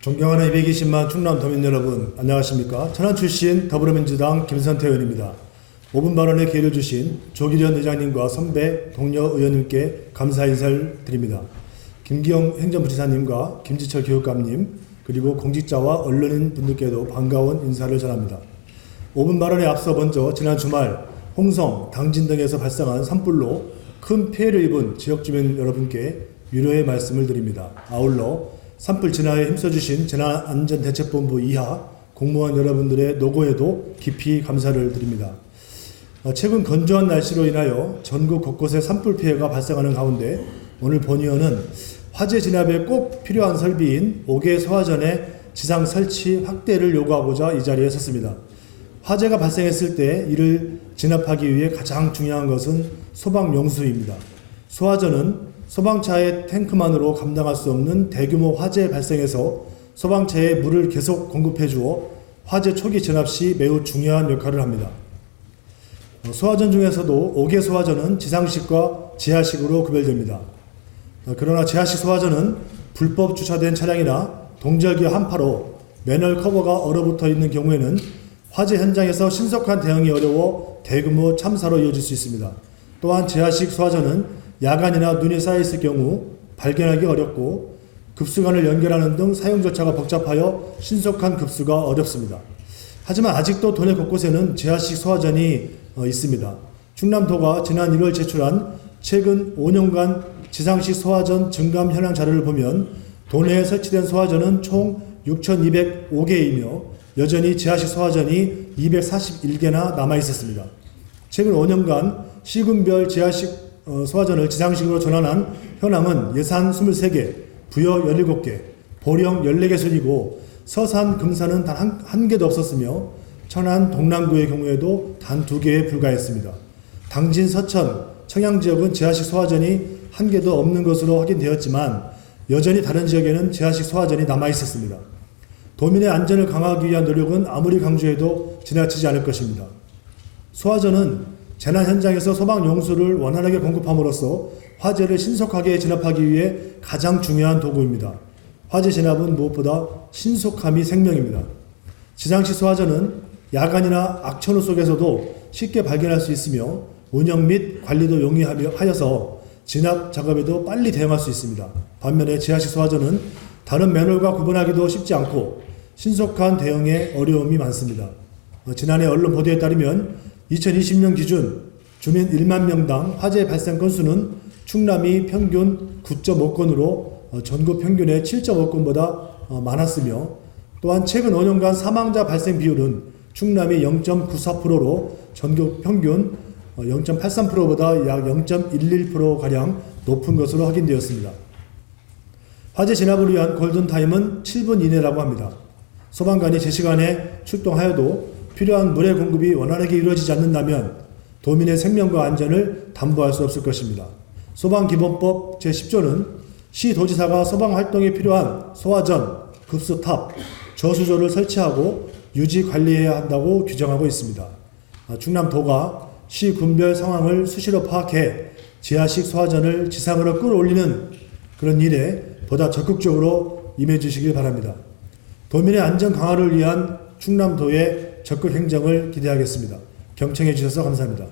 존경하는 220만 충남도민 여러분, 안녕하십니까? 천안 출신 더불어민주당 김선태 의원입니다. 5분 발언에 기회를 주신 조기련 의장님과 선배 동료 의원님께 감사 인사를 드립니다. 김기영 행정부지사님과 김지철 교육감님, 그리고 공직자와 언론인 분들께도 반가운 인사를 전합니다. 5분 발언에 앞서 먼저 지난 주말 홍성, 당진 등에서 발생한 산불로 큰 피해를 입은 지역 주민 여러분께 위로의 말씀을 드립니다. 아울러 산불 진화에 힘써주신 재난안전대책본부 이하 공무원 여러분들의 노고에도 깊이 감사를 드립니다. 최근 건조한 날씨로 인하여 전국 곳곳에 산불 피해가 발생하는 가운데 오늘 본의원은 화재 진압에 꼭 필요한 설비인 5개 소화전의 지상 설치 확대를 요구하고자 이 자리에 섰습니다. 화재가 발생했을 때 이를 진압하기 위해 가장 중요한 것은 소방용수입니다. 소화전은 소방차의 탱크만으로 감당할 수 없는 대규모 화재 발생에서 소방차에 물을 계속 공급해 주어 화재 초기 진압 시 매우 중요한 역할을 합니다. 소화전 중에서도 5개 소화전은 지상식과 지하식으로 구별됩니다. 그러나 지하식 소화전은 불법 주차된 차량이나 동절기와 한파로 매널 커버가 얼어붙어 있는 경우에는 화재 현장에서 신속한 대응이 어려워 대규모 참사로 이어질 수 있습니다. 또한 지하식 소화전은 야간이나 눈이 쌓여있을 경우 발견하기 어렵고 급수관을 연결하는 등 사용 절차가 복잡하여 신속한 급수가 어렵습니다. 하지만 아직도 도내 곳곳에는 지하식 소화전이 있습니다. 충남도가 지난 1월 제출한 최근 5년간 지상식 소화전 증감 현황 자료를 보면 도내에 설치된 소화전은 총 6,205개이며 여전히 지하식 소화전이 241개나 남아있었습니다. 최근 5년간 시군별 지하식 소화전을 지상식으로 전환한 현황은 예산 23개, 부여 17개, 보령 14개 순이고 서산, 금산은 단 한 개도 없었으며 천안, 동남구의 경우에도 단 2개에 불과했습니다. 당진, 서천, 청양 지역은 지하식 소화전이 한 개도 없는 것으로 확인되었지만 여전히 다른 지역에는 지하식 소화전이 남아있었습니다. 도민의 안전을 강화하기 위한 노력은 아무리 강조해도 지나치지 않을 것입니다. 소화전은 재난 현장에서 소방 용수를 원활하게 공급함으로써 화재를 신속하게 진압하기 위해 가장 중요한 도구입니다. 화재 진압은 무엇보다 신속함이 생명입니다. 지상식 소화전은 야간이나 악천후 속에서도 쉽게 발견할 수 있으며 운영 및 관리도 용이하여서 진압 작업에도 빨리 대응할 수 있습니다. 반면에 지하식 소화전은 다른 맨홀과 구분하기도 쉽지 않고 신속한 대응에 어려움이 많습니다. 지난해 언론 보도에 따르면 2020년 기준 주민 1만 명당 화재 발생 건수는 충남이 평균 9.5건으로 전국 평균의 7.5건보다 많았으며 또한 최근 5년간 사망자 발생 비율은 충남이 0.94%로 전국 평균 0.83%보다 약 0.11%가량 높은 것으로 확인되었습니다. 화재 진압을 위한 골든타임은 7분 이내라고 합니다. 소방관이 제 시간에 출동하여도 필요한 물의 공급이 원활하게 이루어지지 않는다면 도민의 생명과 안전을 담보할 수 없을 것입니다. 소방기본법 제10조는 시도지사가 소방활동에 필요한 소화전, 급수탑, 저수조를 설치하고 유지 관리해야 한다고 규정하고 있습니다. 충남도가 시군별 상황을 수시로 파악해 지하식 소화전을 지상으로 끌어올리는 그런 일에 보다 적극적으로 임해주시길 바랍니다. 도민의 안전 강화를 위한 충남도의 적극 행정을 기대하겠습니다. 경청해 주셔서 감사합니다.